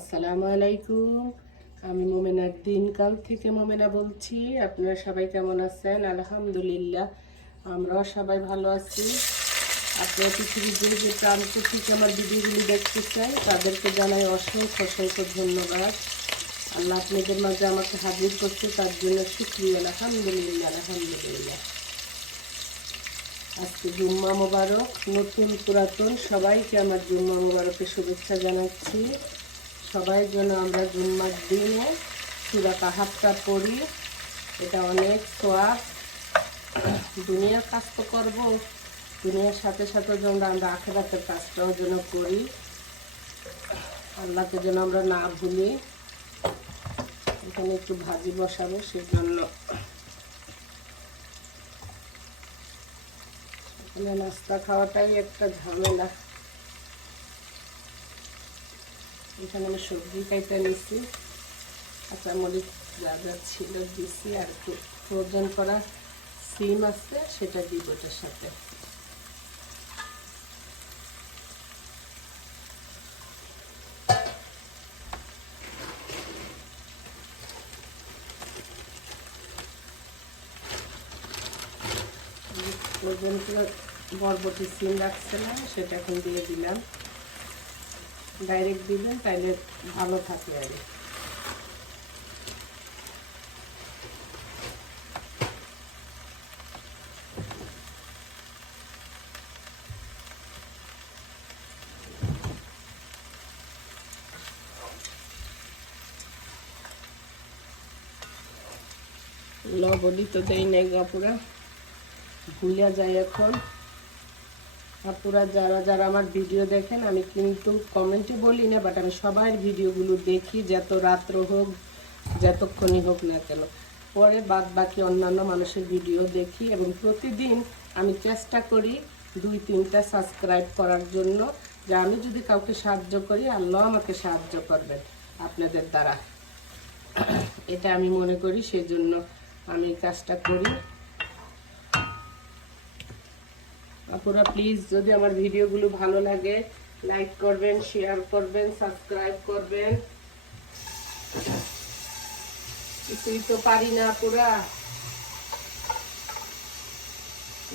আসসালামু আলাইকুম। আমি মোমেনার দিনকাল থেকে মোমেনা বলছি। আপনারা সবাই কেমন আছেন? আলহামদুলিল্লাহ, আমরাও সবাই ভালো আছি। আপনারা পৃথিবীর যে যে প্রান্ত থেকে আমার ভিডিওগুলি দেখতে চাই, তাদেরকে জানাই অসংখ্য অসংখ্য ধন্যবাদ। আল্লাহ আপনাদের মাঝে আমাকে হাজির করছে, তার জন্য শুক্রিয়া। আলহামদুলিল্লাহ আলহামদুলিল্লাহ। আজকে জুম্মা মোবারক, নতুন পুরাতন সবাইকে আমার জুম্মা মোবারকের শুভেচ্ছা জানাচ্ছি। সবাই যেন আমরা জুম্মার দিনে সুরা কাহাতটা পড়ি। এটা অনেক সোয়াব। দুনিয়ার কাজ তো করব। দুনিয়ার সাথে সাথে যেন আমরা আখেরাতের কাজটাও যেন করি। আল্লাহকে যেন আমরা না ভুলি। এখানে একটু ভাজি বসাবো সেজন্য। এখানে নাস্তা খাওয়াটাই একটা ঝামেলা। এখানে আমি সবজি কাইটা নিচ্ছি কাঁচামরিচ যা যা ছিল দিছি আর একটু ফ্রোজেন করা সিম আছে, সেটা দিব ওটার সাথে। বরবটি সিম রাখছিলাম, সেটা এখন দিয়ে দিলাম। ডাইরেক্ট দিবেন তাইলে ভালো থাকে আর। লবণই তো দেই নাই গাপুরা ভুলে যায় এখন আপুরা, যারা যারা আমার ভিডিও দেখেন, আমি কিন্তু কমেন্টে বলি না বাট আমি সবার ভিডিওগুলো দেখি, যত রাত্র হোক, যতক্ষণই হোক না কেন। পরে বাদ বাকি অন্যান্য মানুষের ভিডিও দেখি এবং প্রতিদিন আমি চেষ্টা করি দুই, তিনটা সাবস্ক্রাইব করার জন্য, যে আমি যদি কাউকে সাহায্য করি, আল্লাহ আমাকে সাহায্য করবেন আপনাদের দ্বারা। এটা আমি মনে করি, সেজন্য আমি কাজটা করি। আপনারা প্লিজ যদি আমার ভিডিওগুলো ভালো লাগে লাইক করবেন শেয়ার করবেন সাবস্ক্রাইব করবেন। কিছুই তো পারি না পুরা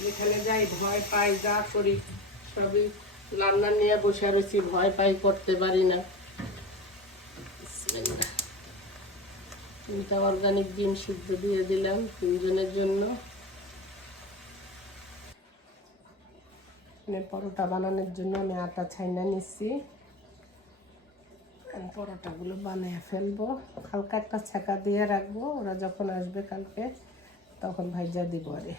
যেখানে যাই ভয় পাই, যা করি, সবই রান্না নিয়ে বসে রয়েছি, ভয় পাই, করতে পারি না। তিনটা অর্গানিক ডিম সিদ্ধ দিয়ে দিলাম তিনজনের জন্য। পরোটা বানানোর জন্য আমি আটা ছাইনা নিচ্ছি পরোটাগুলো বানিয়ে ফেলব। হালকা একটা ছাকা দিয়ে রাখব। ওরা যখন আসবে কালকে, তখন ভাইজা দিব আরে।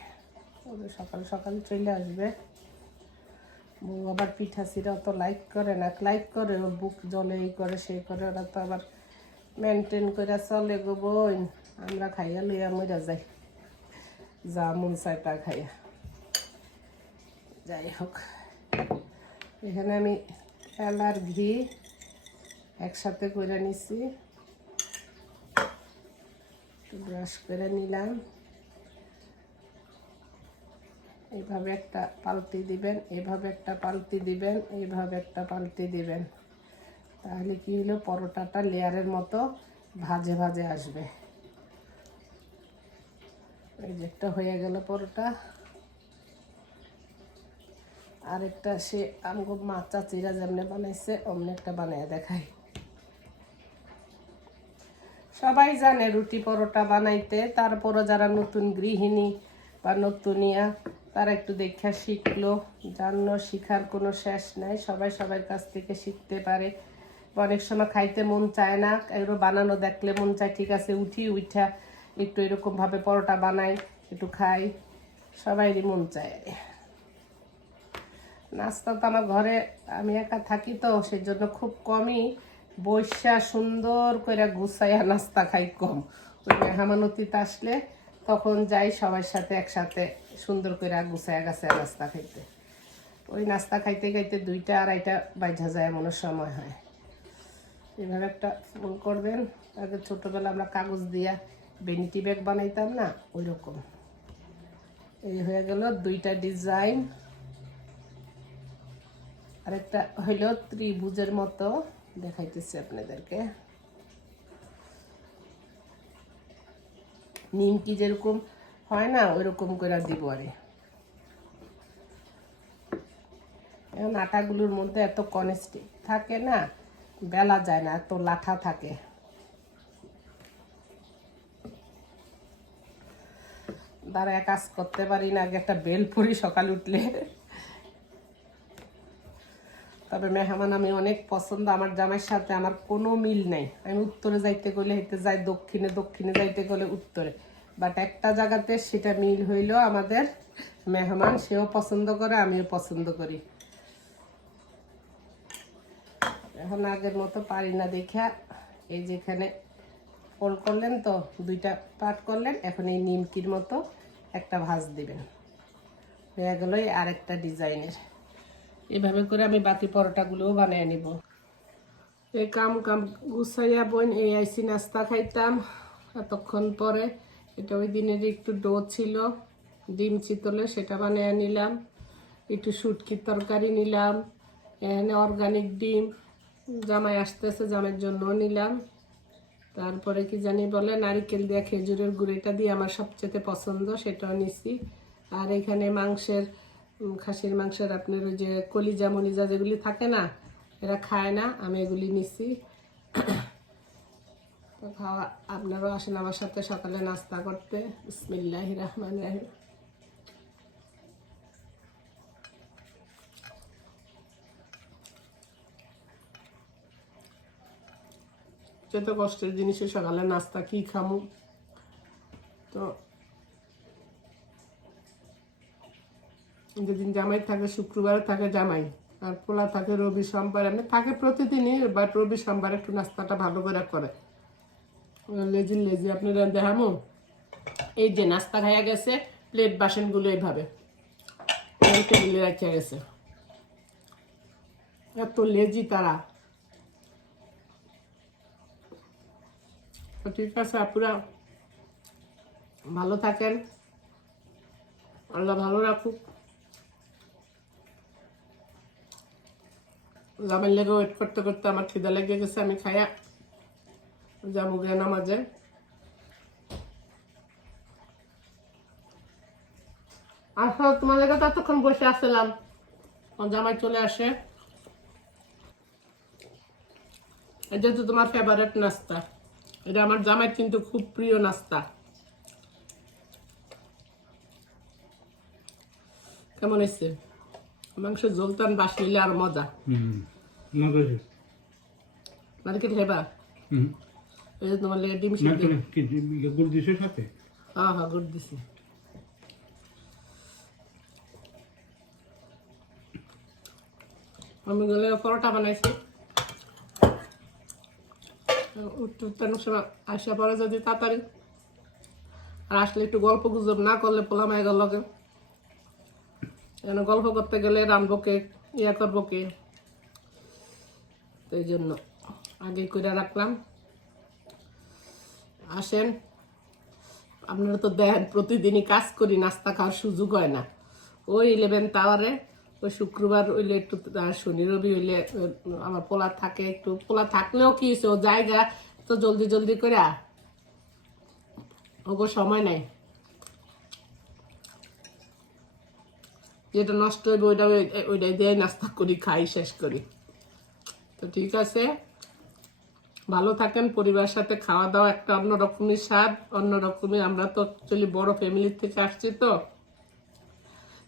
ওদের সকাল সকাল চলে আসবে। বউ আবার পিঠা সিরা অত লাইক করে না। লাইক করে, ওর বুক জলে এই করে, সেই করে। ওরা তো আবার মেনটেন করে চলে গো বোন। আমরা খাইয়া লইয়া মরা যাই। যা মন চাই তা খাইয়া। যাই হোক এখানে আমি তেল আর ঘি একসাথে করে নিছি। ব্রাশ করে নিলাম। এইভাবে একটা পালতি দিবেন এইভাবে একটা পালতি দিবেন এইভাবে একটা পালতি দিবেন। তাহলে কি হলো, পরোটাটা লেয়ারের মতো ভাজে ভাজে আসবে। এই যে একটা হয়ে গেল পরোটা। আরেকটা সে আমগো মা চাচিরা যেমনি বানাইছে অমনি একটা বানিয়ে দেখাই। সবাই জানে রুটি পরোটা বানাইতে, তারপরও যারা নতুন গৃহিণী বা নতুনিয়া, তারা একটু দেখা শিখলো। জানো শিখার কোনো শেষ নাই, সবাই সবার কাছ থেকে শিখতে পারে। অনেক সময় খাইতে মন চায় না, এগুলো বানানো দেখলে মন চায়, ঠিক আছে, উঠি উঠা একটু এরকমভাবে পরোটা বানাই, একটু খাই। সবাইরই মন চায়। নাস্তা তো আমার ঘরে, আমি একা থাকি তো সেই জন্য খুব কমই বৈশা সুন্দর করে গুছাইয়া নাস্তা খাই কম। ওই মেহমানতিতে আসলে তখন যাই সবার সাথে একসাথে সুন্দর করে গুছাইয়া গাছে নাস্তা খাইতে। ওই নাস্তা খাইতে খাইতে দুইটা, আড়াইটা বাইঝা যায় এমন সময় হয়। এভাবে একটা ফুল করবেন, আগে ছোটোবেলা আমরা কাগজ দিয়া বেনিটি ব্যাগ বানাইতাম না ওই রকম এই হয়ে গেল দুইটা ডিজাইন। আরেকটা হইল ত্রিভুজের মতো দেখাইতেছি আপনাদেরকে। নিমকি যেরকম হয় না, ওইরকম করে দিব আরে। এখন আটাগুলোর মধ্যে এত কনেস্টিক থাকে না, বেলা যায় না, এত লাঠা থাকে। দাঁড়ায় কাজ করতে পারি না, আগে একটা বেল পরি সকাল উঠলে। তবে মেহমান, আমি অনেক পছন্দ। আমার জামাইয়ের সাথে আমার কোনো মিল নাই। আমি উত্তরে যাইতে গেলে হেঁটে যাই, দক্ষিণে দক্ষিণে যাইতে গেলে উত্তরে। বাট একটা জায়গাতে সেটা মিল হইল আমাদের মেহমান, সেও পছন্দ করে, আমিও পছন্দ করি। এখন আগের মতো পারি না দেখা। এই যেখানে ফোল করলেন তো, দুইটা পাট করলেন, এখন এই নিমকির মতো একটা ভাজ দিবেন। হয়ে গেল আর একটা ডিজাইনের এভাবে করে আমি বাকি পরোটাগুলোও বানিয়ে নিব। এই কাম কাম গুছাইয়া বোন এই আইসি নাস্তা খাইতাম। এতক্ষণ পরে এটা ওই দিনের একটু ডো ছিল, ডিম চিতলে সেটা বানিয়ে নিলাম। একটু শুটকির তরকারি নিলাম, এখানে অর্গানিক ডিম, জামাই আসতেছে জামের জন্য নিলাম। তারপরে কি জানি বলে, নারিকেল দিয়ে খেজুরের গুঁড়িটা দিয়ে আমার সবচেয়ে পছন্দ, সেটাও নিছি। আর এখানে মাংসের খাসির মাংসের আপনার ওই যে কলিজা মলিজা যেগুলি থাকে না, এরা খায় না, আমি এগুলি নিছি। তো খাওয়া, আপনারাও আসেন আমার সাথে সকালে নাস্তা করতে। বিসমিল্লাহ রহমান রাহিম। যত কষ্টের জিনিসে সকালে নাস্তা কি খামু? তো যেদিন জামাই থাকে, শুক্রবারে থাকে জামাই, আর পোলা থাকে রবি সোমবার। এমনি থাকে প্রতিদিনই বাট রবি সোমবার একটু নাস্তাটা ভালো করে করে। লেজি লেজি, আপনারা দেখামো? এই যে নাস্তা খাইয়া গেছে প্লেট বাসনগুলো এইভাবে। টেবিলে রাখিয়া গেছে। এত লেজি তারা। ঠিক আছে আপনারা ভালো থাকেন। আল্লাহ ভালো রাখুক। জামের লেগে ওয়েট করতে করতে আমার খিদা লেগে গেছে, আমি খাইয়া যাব গে নামাজে। আসো তোমার লেগে তো এতক্ষণ বসে আসছিলাম আমার জামাই চলে আসে। এটা তো তোমার ফেভারেট নাস্তা, এটা আমার জামাই কিন্তু খুব প্রিয় নাস্তা। কেমন হয়েছে? মাংস জলতান বাস নিলে আর মজা। নারকেল খেবা হুম। এই যে তোমার লেগে ডিম সিদ্ধ গুড় দিছে সাথে? হ্যাঁ হ্যাঁ গুড় দিছি। আমি গেলে পরোটা বানাইছি। সময় আসা পরে যদি তাড়াতাড়ি। আর আসলে একটু গল্প গুজব না করলে পোলা মায়ের এখানে গল্প করতে গেলে রানবো কে, ইয়া করব কে? তো এই জন্য আগে করে রাখলাম। আসেন, আপনারা তো দেখেন প্রতিদিনই কাজ করি, নাস্তা খাওয়ার সুযোগ হয় না। ওই ইলেভেন টাওয়ারে, ওই শুক্রবার হইলে একটু শনি রবি হইলে, আমার পোলা থাকে একটু, পোলা থাকলেও কি হয়েছে ও জায়গা তো জলদি জলদি করে ওগো সময় নাই। যেটা নষ্ট হইবে ওইটা ওই- ওইটাই দিয়ে নাস্তা করি, খাই, শেষ করি। তো ঠিক আছে। ভালো থাকেন, পরিবারের সাথে খাওয়া দাওয়া একটা অন্য রকমের স্বাদ অন্য রকমের আমরা তো অ্যাকচুয়ালি বড় ফ্যামিলির থেকে আসছি তো।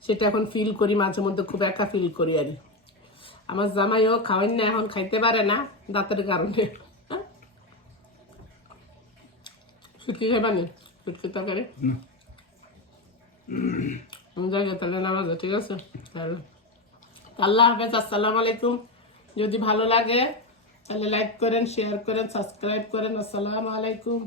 সেটা এখন ফিল করি, মাঝে মধ্যে খুব একা ফিল করি আর। আমার জামাইও খাওয়ান না, এখন খাইতে পারে না, দাঁতের কারণে। সুটকি খাইবানি সুটকি তরকারি? না তাহলে নামাজ ঠিক আছে? তাহলে। আল্লাহ হাফেজ, আসসালামু আলাইকুম। যদি ভালো লাগে, তাহলে লাইক করেন শেয়ার করেন সাবস্ক্রাইব করেন। আসসালামু আলাইকুম।